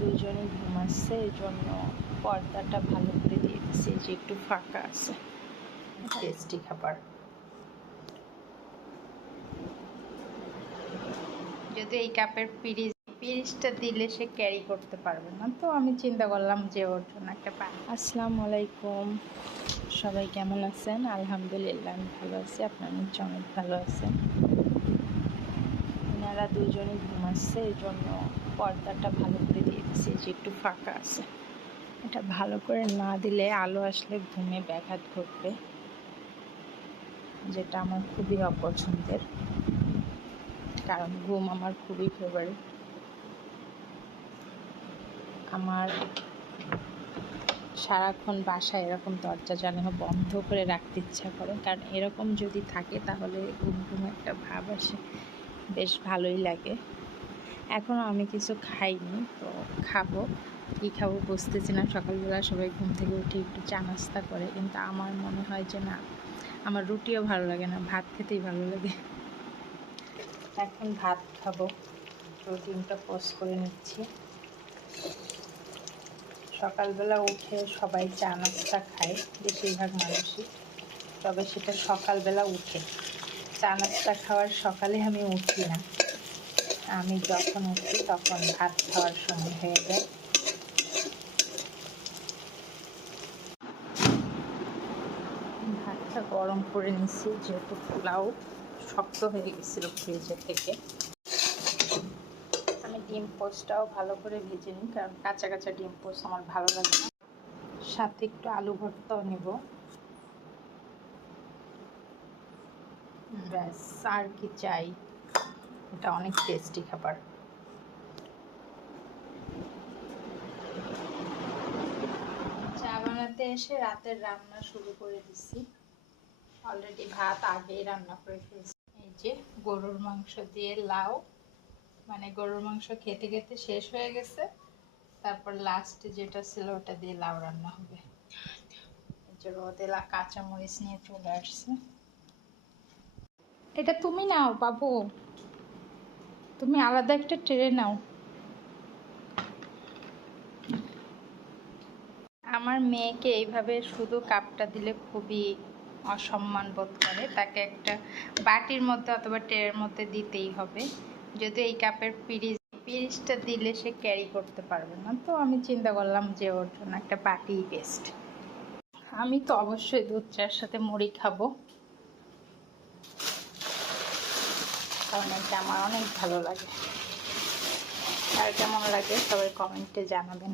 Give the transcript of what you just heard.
দুজনেই ঘুমাচ্ছে, এই জন্য পর্দাটা ভালো করে দিয়ে দিচ্ছি যে একটু ফাঁকা আছে। টেস্টি খাবার। যদি এই কাপের পিরিচটা দিলে সে ক্যারি করতে পারবে না, তো আমি চিন্তা করলাম যে ওর জন্য একটা পানি। আসসালামু আলাইকুম, সবাই কেমন আছেন? আলহামদুলিল্লাহ আমি ভালো আছি, আপনারা নিশ্চয় অনেক ভালো আছেন। এনারা দুজনেই ঘুমাচ্ছে, এই জন্য পর্দাটা ভালো করে দিয়ে দিচ্ছি যে একটু ফাঁকা আছে। এটা ভালো করে না দিলে আলো আসলে ঘুমে ব্যাঘাত ঘটবে, যেটা আমার খুবই অপছন্দের, কারণ ঘুম আমার খুবই ফেভারিট। আমার সারাক্ষণ বাসায় এরকম দরজা জানালা বন্ধ করে রাখতে ইচ্ছা করে, কারণ এরকম যদি থাকে তাহলে ঘুম ঘুম একটা ভাব আসে, বেশ ভালোই লাগে। এখনও আমি কিছু খাইনি, তো খাবো। কী খাবো বুঝতেছি না। সকালবেলা সবাই ঘুম থেকে উঠে একটু চা নাস্তা করে, কিন্তু আমার মনে হয় যে না, আমার রুটিও ভালো লাগে না, ভাত খেতেই ভালো লাগে। এখন ভাত খাবো, ডিমটা পোস্ট করে নিচ্ছি। সকালবেলা উঠে সবাই চা নাস্তা খায়, বেশিরভাগ মানুষই, তবে সেটা সকালবেলা উঠে। চা নাস্তা খাওয়ার সকালে আমি উঠি না, আমি যখন উঠি তখন ভাত খাওয়ার সময় হয়ে যায়। ভাতটা গরম করে নিচ্ছি, যেহেতু পোলাও শক্ত হয়ে গেছিলো ফ্রিজে থেকে। আমি ডিম পোস্টটাও ভালো করে ভেজে নিই, কারণ কাঁচা কাঁচা ডিম পোস্ট আমার ভালো লাগে না। সাথে একটু আলু ভর্তাও নেব, ব্যাস আর কি চাই। এটা অনেক টেস্টি খাবার। চা বানাতে এসে রাতের রান্না শুরু করে দিছি। অলরেডি ভাত আগেই রান্না করে ফেলছি। এই যে গরুর মাংস দিয়ে লাউ, মানে গরুর মাংস খেতে খেতে শেষ হয়ে গেছে, তারপর লাস্টে যেটা ছিল ওটা দিয়ে লাউ রান্না হবে। এই যে রোদে কাঁচামরিচ নিয়ে চলে আসছে। এটা তুমি নাও বাবু, তুমি আলাদা একটা ট্রে নাও। আমার মেয়েকে এইভাবে শুধু কাপটা দিলে খুবই অসম্মান বোধ করে, তাকে একটা বাটির মধ্যে অথবা ট্রের মধ্যে দিতেই হবে। যদি এই কাপের পিরিচটা দিলে সে ক্যারি করতে পারবে না, তো আমি চিন্তা করলাম যে ওর জন্য একটা বাটি বেস্ট। আমি তো অবশ্যই দুধ চার সাথে মুড়ি খাবো, কারণ এটা আমার অনেক ভালো লাগে। আর কেমন লাগে সবাই কমেন্টে জানাবেন।